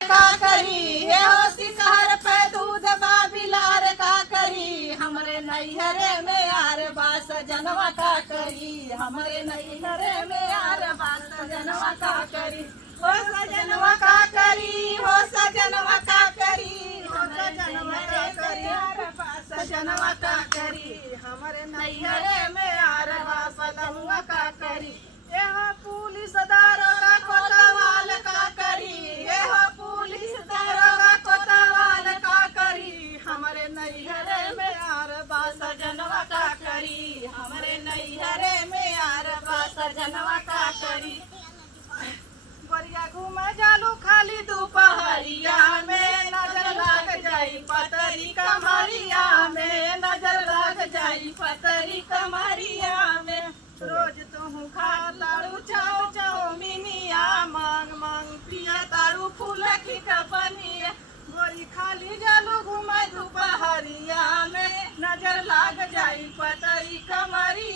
का करी हे हो शिकार पे दूध बाबिलार का करी हमरे नैहरे में यार बास जनवा का करी हमरे नैहरे में यार बास जनवा का करी हो सजनवा का करी हो सजनवा का करी हो सजनवा का करी यार बास जनवा का करी हमरे नैहरे में यार बास जनवा का करी ये हो पुलिस दारोगा कोतवाल का करी ये हो पुलिस दारोगा कोतवाल का करी हमारे नैहरे में यार बास जनवा का करी हमारे नैहरे में यार बास जनवा का करी बरिया घूमे जालू खाली दोपहरिया में नजर लाग जाई पतरी कमरिया में नजर लाग जाई पतरी कमरिया में रोज तुम खा लाड़ू चाओ चाओ मिनिया मांग मांग पिया तारू फूल की कपनिया गोरी खाली जालू घुमाई दोपहरिया में नजर लाग जाई पतरी कमरिया